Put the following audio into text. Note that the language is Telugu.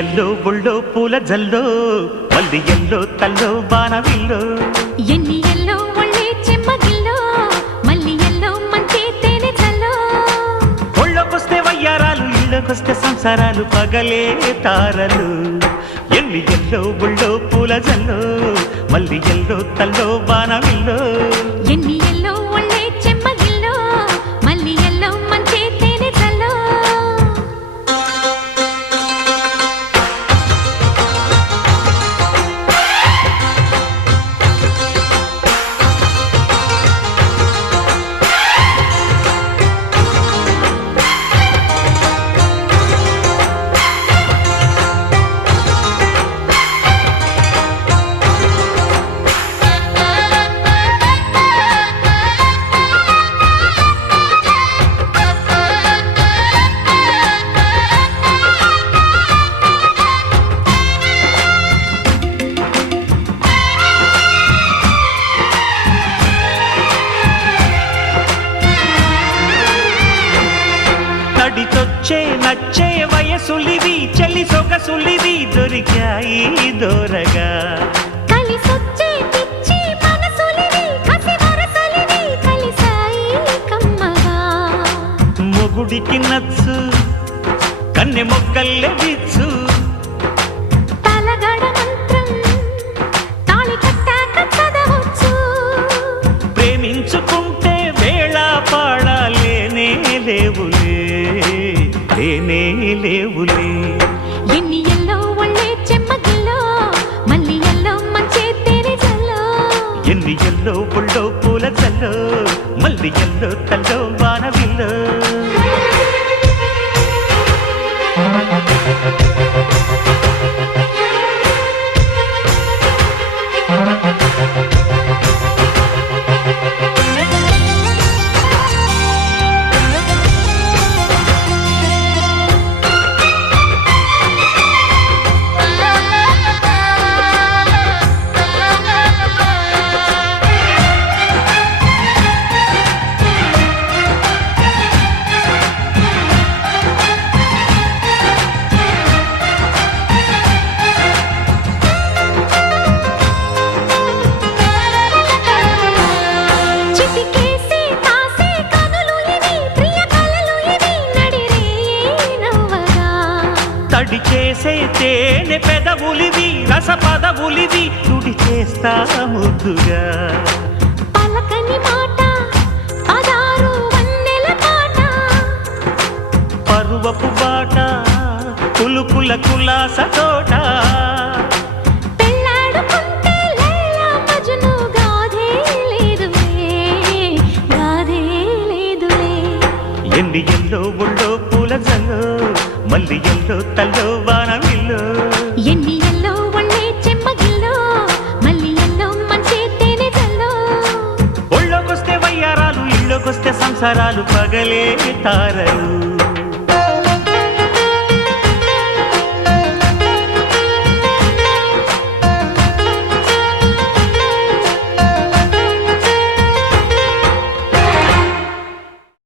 ఎల్లో ఒళ్ళో పూల జల్లో మల్లి ఎల్లో తల్లో బాణవిల్లో ఎన్ని ఎల్లో ఒళ్ళే చెమ్మగిల్లో మల్లి ఎల్లో మంచి తేనె జల్లో ఒళ్ళోకొస్తే వయ్యారాలు ఇళ్ళకొస్తే సంసారాలు పగలే తారలు ఎన్ని ఎల్లో ఒళ్ళో పూల జల్లో మల్లి ఎల్లో తల్లో బాణవిల్లో ఎన్ని ఎల్లో ఒళ్ళే చెమ్మగిల్లో మల్లి ఎల్లో మంచి తేనె జల్లో నడిచొచ్చే నచ్చే వయసులివి చెలి సొగసులివి దొరికాయి దూరగా కలిసొచ్చే పిచ్చి మనసులివి కసి వరసలివి కలిసాయి కమ్మగా మొగుడికి నచ్చు కన్నె మొక్కల్లే విచ్చు తలగడ మంత్రం తాళి కట్టాక చదవచ్చు ప్రేమించుకుంటే వేళ పాడాలేనే లేవులే లేనే లేవులే ఎన్ని ఎల్లో ఒళ్ళే చెమ్మగిల్లో మల్లి ఎల్లో మంచి తేనె జల్లో ఎన్ని ఎల్లో పుల్లో పూల చల్లో మల్లి ఎల్లో తల్లో బాణవిల్లో చిటికేసి తాసే కనులు ఇవి ప్రియ కలలు ఇవి నడిరే నవ్వగా తడి చేసే తేనె పెదవులివి రస పదవులివి తుడి చేస్తా ముద్దుగా పలకని మాట పదారు వన్నెల పాట పరువపు బాట కులుకుల కులాస తోట పెళ్ళాడుకుంటే లైలా మజ్ను గాథే లేదులే గాథే లేదులే ఎన్ని ఎల్లో ఒళ్ళో పూల జల్లో మల్లి ఎల్లో తల్లో బాణవిల్లో ఎన్ని ఎల్లో ఒళ్ళే చెమ్మగిల్లో మల్లి ఎల్లో మంచి తేనె జల్లో ఒళ్ళోకొస్తే వయ్యారాలు ఇళ్ళోకొస్తే సంసారాలు పగలే తారలు